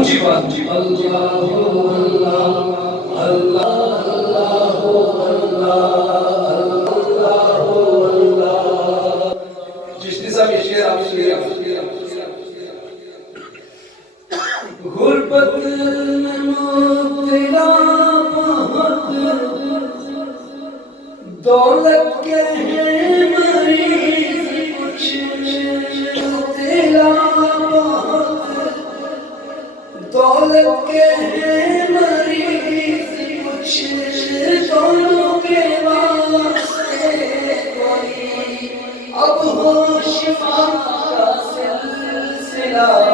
اونچی بات اللہ اللہ اللہ اللہ جس نے سب یہ شعر آپ سے غربت میں مبتلا بہت دولت کے ہیں مریض کچھ مبتلا بہت دولت کے ہیں مریض کچھ دونوں کے واسطے کوئی اب ہو شفا کا سلسلہ